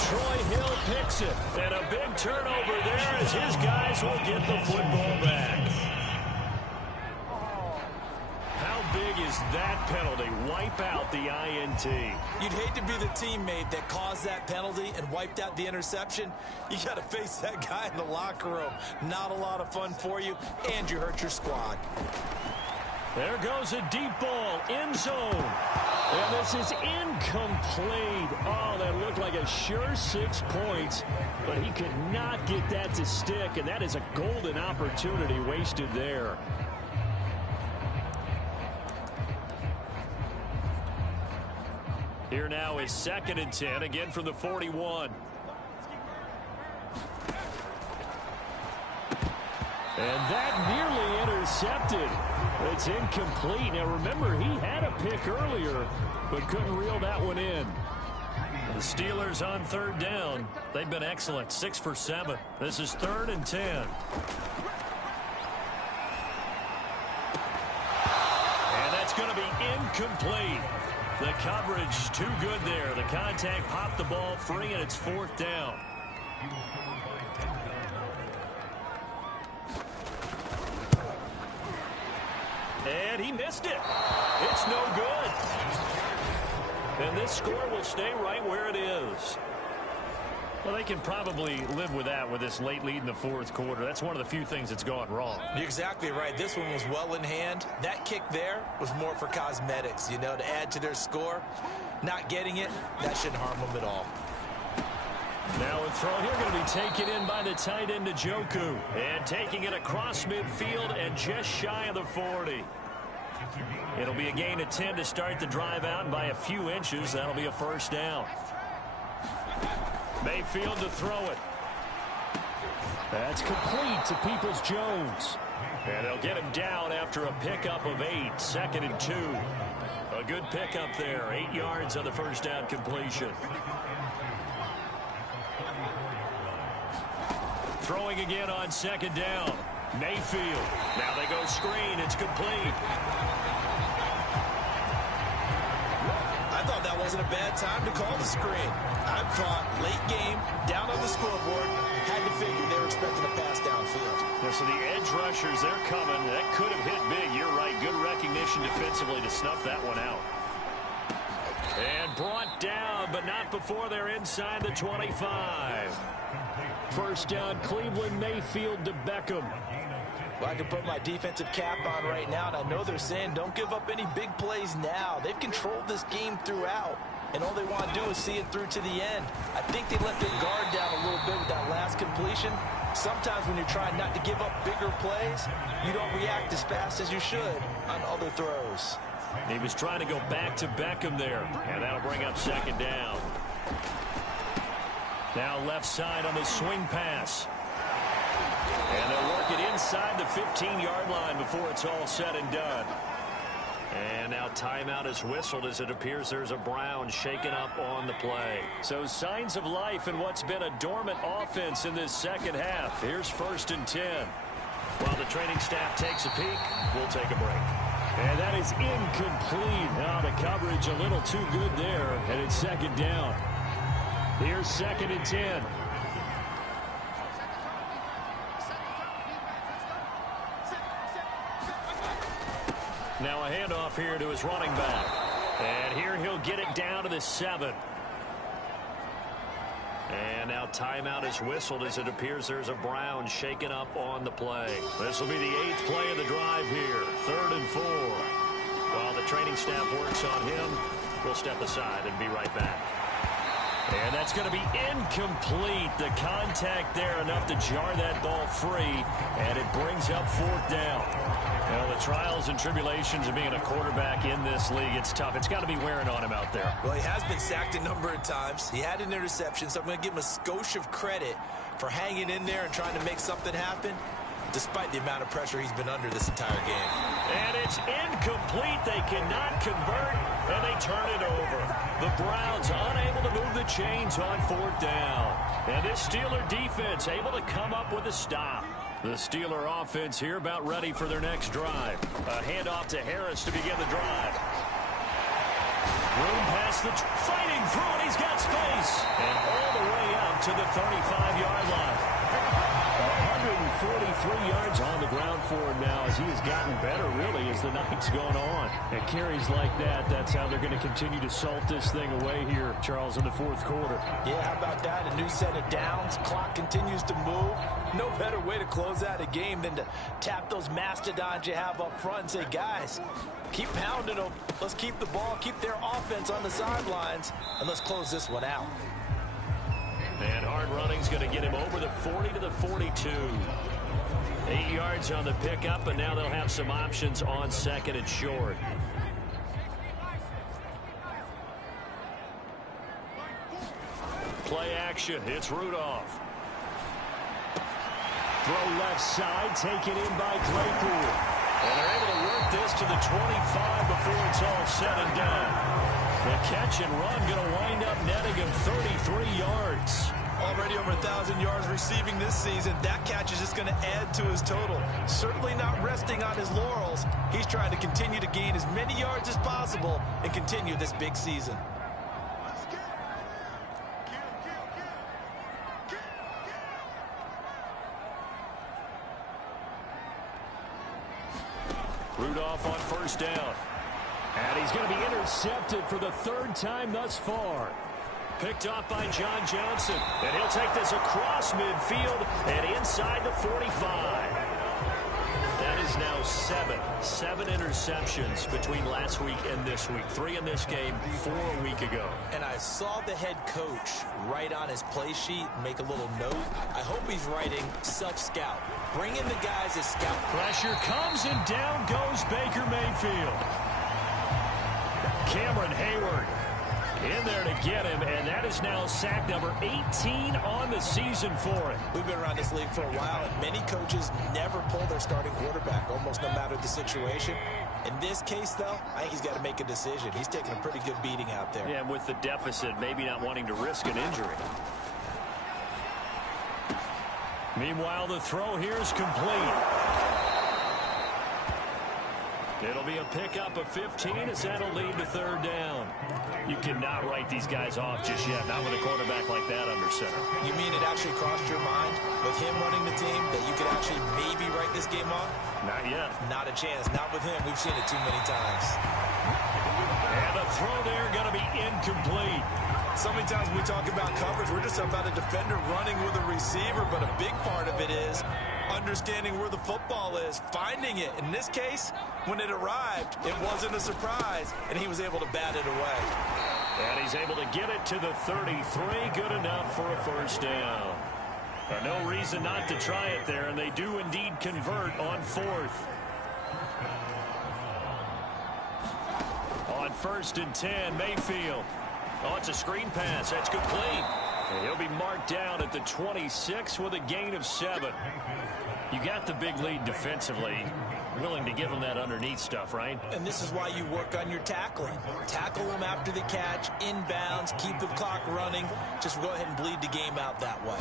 Troy Hill picks it. And a big turnover there as his guys will get the football back. How big is that penalty? Wipe out the INT. You'd hate to be the teammate that caused that penalty and wiped out the interception. You got to face that guy in the locker room. Not a lot of fun for you, and you hurt your squad. There goes a deep ball, end zone. And this is incomplete. Oh, that looked like a sure 6 points, but he could not get that to stick, and that is a golden opportunity wasted there. Here now is 2nd and 10, again from the 41. And that nearly intercepted. It's incomplete. Now remember, he had a pick earlier, but couldn't reel that one in. The Steelers on 3rd down. They've been excellent, 6 for 7. This is 3rd and 10. And that's going to be incomplete. The coverage too good there. The contact popped the ball free, and it's 4th down. And he missed it. It's no good. And this score will stay right where it is. Well, they can probably live with that with this late lead in the 4th quarter. That's one of the few things that's gone wrong. You're exactly right. This one was well in hand. That kick there was more for cosmetics, you know, to add to their score. Not getting it, that shouldn't harm them at all. Now a throw here going to be taken in by the tight end Njoku. And taking it across midfield and just shy of the 40. It'll be a gain of 10 to start the drive out, and by a few inches, that'll be a 1st down. Mayfield to throw it. That's complete to Peoples-Jones. And they'll get him down after a pickup of 8. 2nd and 2. A good pickup there. 8 yards on the 1st down completion. Throwing again on 2nd down. Mayfield. Now they go screen. It's complete. I thought that wasn't a bad time to call the screen. I thought late game, down on the scoreboard, had to figure they were expecting a pass downfield. Yeah, so the edge rushers, they're coming. That could have hit big. You're right. Good recognition defensively to snuff that one out. And brought down, but not before they're inside the 25. 1st down, Cleveland. Mayfield to Beckham. Well, I can put my defensive cap on right now, and I know they're saying don't give up any big plays now. They've controlled this game throughout, and all they want to do is see it through to the end. I think they let their guard down a little bit with that last completion. Sometimes when you're trying not to give up bigger plays, you don't react as fast as you should on other throws. He was trying to go back to Beckham there, and that'll bring up 2nd down. Now left side on the swing pass. And they'll work it inside the 15-yard line before it's all said and done. And now timeout is whistled as it appears there's a Brown shaken up on the play. So signs of life in what's been a dormant offense in this 2nd half. Here's 1st and 10. While the training staff takes a peek, we'll take a break. And that is incomplete. Now the coverage a little too good there, and it's 2nd down. Here's 2nd and 10. Now a handoff here to his running back. And here he'll get it down to the 7. And now timeout is whistled as it appears there's a Brown shaken up on the play. This will be the 8th play of the drive here. 3rd and 4. While the training staff works on him, we'll step aside and be right back. And that's going to be incomplete. The contact there enough to jar that ball free, and it brings up 4th down. Well, the trials and tribulations of being a quarterback in this league, it's tough. It's got to be wearing on him out there. Well, he has been sacked a number of times. He had an interception, so I'm going to give him a skosh of credit for hanging in there and trying to make something happen, despite the amount of pressure he's been under this entire game. And it's incomplete. They cannot convert, and they turn it over. The Browns unable to move the chains on 4th down. And this Steeler defense able to come up with a stop. The Steeler offense here about ready for their next drive. A handoff to Harris to begin the drive. Room past the fighting through it. He's got space. And all the way out to the 35-yard line. 143 yards on the ground for him now as he has gotten better, really, as the night's gone on. And carries like that, that's how they're going to continue to salt this thing away here, Charles, in the 4th quarter. Yeah, how about that? A new set of downs. Clock continues to move. No better way to close out a game than to tap those mastodons you have up front and say, guys, keep pounding them. Let's keep the ball, keep their offense on the sidelines, and let's close this one out. And hard running's going to get him over the 40 to the 42. 8 yards on the pickup, and now they'll have some options on 2nd and short. Play action. It's Rudolph. Throw left side, taken in by Claypool. And they're able to work this to the 25 before it's all said and done. The catch and run going to wind up netting him 33 yards. Already over 1,000 yards receiving this season. That catch is just going to add to his total. Certainly not resting on his laurels. He's trying to continue to gain as many yards as possible and continue this big season. Rudolph on 1st down. And he's going to be intercepted for the 3rd time thus far. Picked off by John Johnson. And he'll take this across midfield and inside the 45. That is now 7 interceptions between last week and this week. 3 in this game, 4 a week ago. And I saw the head coach write on his play sheet, make a little note. I hope he's writing self-scout. Bring in the guys as scout. Pressure comes and down goes Baker Mayfield. Cameron Hayward in there to get him, and that is now sack number 18 on the season for him. We've been around this league for a while, and many coaches never pull their starting quarterback, almost no matter the situation. In this case, though, I think he's got to make a decision. He's taking a pretty good beating out there. Yeah, and with the deficit, maybe not wanting to risk an injury. Meanwhile, the throw here is complete. It'll be a pickup of 15 as that'll lead to 3rd down. You cannot write these guys off just yet, not with a quarterback like that under center. You mean it actually crossed your mind with him running the team that you could actually maybe write this game off? Not yet. Not a chance. Not with him. We've seen it too many times. And the throw there going to be incomplete. So many times when we talk about coverage, we're just about a defender running with a receiver, but a big part of it is understanding where the football is, finding it. In this case, when it arrived, it wasn't a surprise, and he was able to bat it away. And he's able to get it to the 33. Good enough for a 1st down. No reason not to try it there, and they do indeed convert on 4th. On 1st and 10, Mayfield. Oh, it's a screen pass. That's complete. And he'll be marked down at the 26 with a gain of 7. You got the big lead defensively. Willing to give him that underneath stuff, right? And this is why you work on your tackling. Tackle them after the catch, inbounds, keep the clock running. Just go ahead and bleed the game out that way.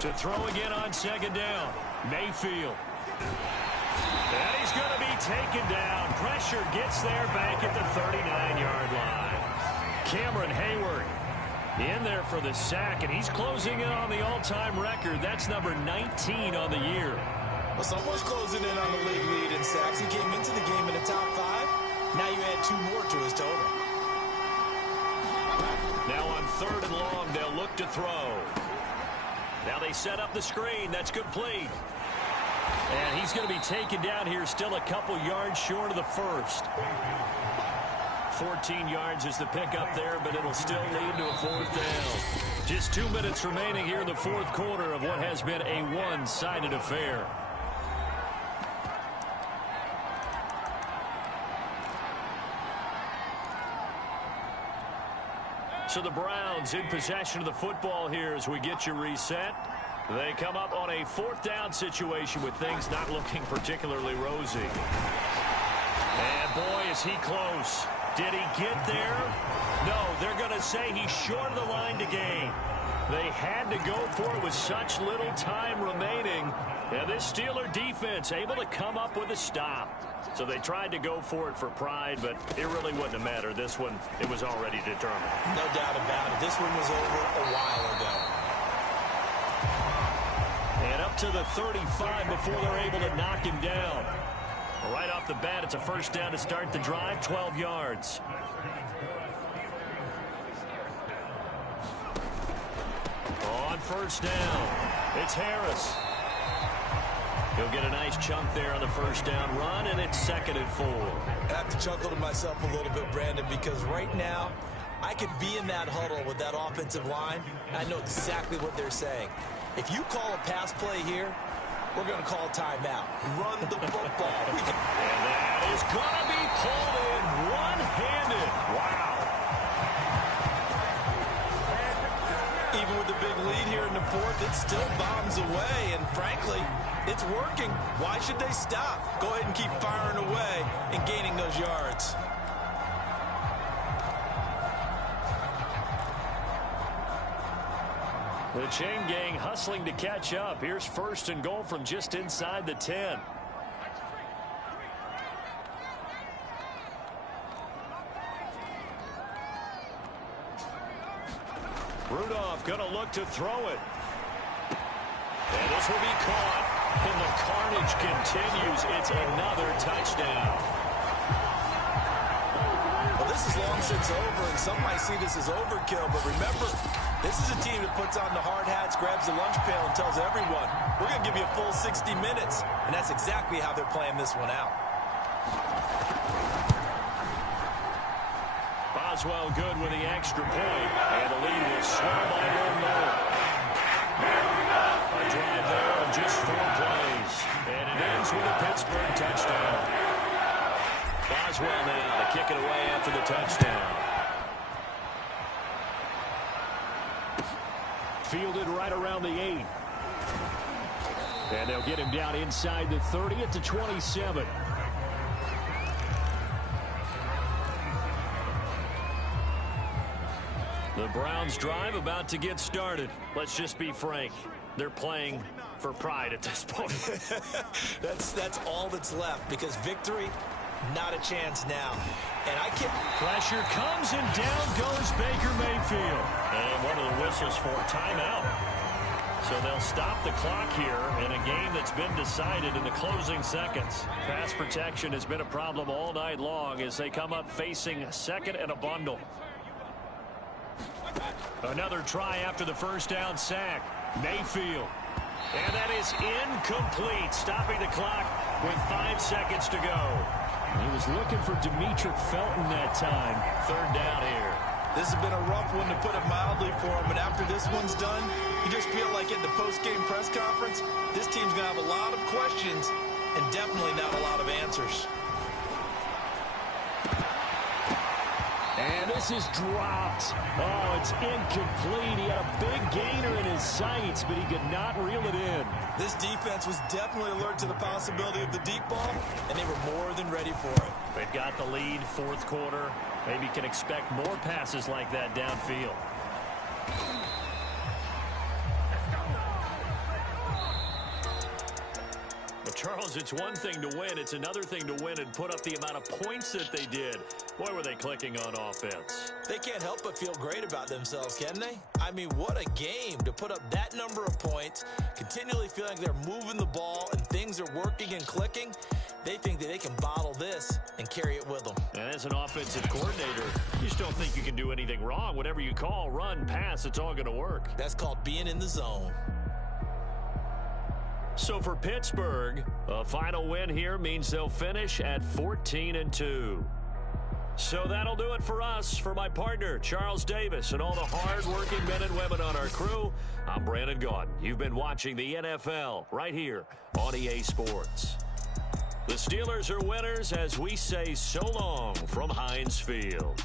To throw again on 2nd down, Mayfield. And he's going to be taken down. Pressure gets there back at the 39-yard line. Cameron Hayward in there for the sack, and he's closing in on the all-time record. That's number 19 on the year. Well, someone's closing in on the league lead in sacks. He came into the game in the top 5. Now you add 2 more to his total. Now on 3rd and long, they'll look to throw. Now they set up the screen. That's complete. And he's going to be taken down here still a couple yards short of the 1st. 14 yards is the pickup there, but it'll still lead to a 4th down. Just 2 minutes remaining here in the 4th quarter of what has been a one-sided affair. So the Browns in possession of the football here as we get you reset. They come up on a 4th down situation with things not looking particularly rosy. And boy, is he close. Did he get there? No, they're going to say he's short of the line to gain. They had to go for it with such little time remaining. And this Steeler defense able to come up with a stop. So they tried to go for it for pride, but it really wouldn't have mattered. This one, it was already determined. No doubt about it. This one was over a while ago. And up to the 35 before they're able to knock him down. Right off the bat, it's a 1st down to start the drive, 12 yards. On 1st down, it's Harris. He'll get a nice chunk there on the 1st down run, and it's 2nd and 4. I have to chuckle to myself a little bit, Brandon, because right now, I could be in that huddle with that offensive line. I know exactly what they're saying. If you call a pass play here, we're going to call timeout. Run the football. And that is going to be pulled in one-handed. Wow. Even with the big lead here in the 4th, it still bombs away. And frankly, it's working. Why should they stop? Go ahead and keep firing away and gaining those yards. The chain gang hustling to catch up. Here's 1st and goal from just inside the 10. Rudolph going to look to throw it. And this will be caught. And the carnage continues. It's another touchdown. Well, this is long since over, and some might see this as overkill. But remember, this is a team that puts on the hard hats, grabs the lunch pail, and tells everyone, we're going to give you a full 60 minutes. And that's exactly how they're playing this one out. Boswell good with the extra point, and the lead will slow by one more. A drive there of just 4 plays, and it ends with a Pittsburgh touchdown. Boswell now to kick it away after the touchdown. Fielded right around the 8. And they'll get him down inside the 30 at the 27. The Browns drive about to get started. Let's just be frank. They're playing for pride at this point. That's all that's left, because victory, not a chance now. And I can't... Pressure comes, and down goes Baker Mayfield. And one of the whistles for timeout. So they'll stop the clock here in a game that's been decided in the closing seconds. Pass protection has been a problem all night long as they come up facing 2nd and a bundle. Another try after the 1st down sack. Mayfield. And that is incomplete, stopping the clock with 5 seconds to go. He was looking for Demetric Felton that time. 3rd down here. This has been a rough one, to put it mildly, for him. And after this one's done, you just feel like at the post-game press conference, this team's going to have a lot of questions and definitely not a lot of answers. And this is dropped. Oh, it's incomplete. He had a big gainer in his sights, but he could not reel it in. This defense was definitely alert to the possibility of the deep ball, and they were more than ready for it. They've got the lead, 4th quarter. Maybe can expect more passes like that downfield. But Charles, it's one thing to win. It's another thing to win and put up the amount of points that they did. Boy, were they clicking on offense. They can't help but feel great about themselves, can they? I mean, what a game to put up that number of points, continually feeling like they're moving the ball and things are working and clicking. They think that they can bottle this and carry it with them. And as an offensive coordinator, you just don't think you can do anything wrong. Whatever you call, run, pass, it's all going to work. That's called being in the zone. So for Pittsburgh, a final win here means they'll finish at 14-2. So that'll do it for us. For my partner, Charles Davis, and all the hard-working men and women on our crew, I'm Brandon Gaudin. You've been watching the NFL right here on EA Sports. The Steelers are winners as we say so long from Heinz Field.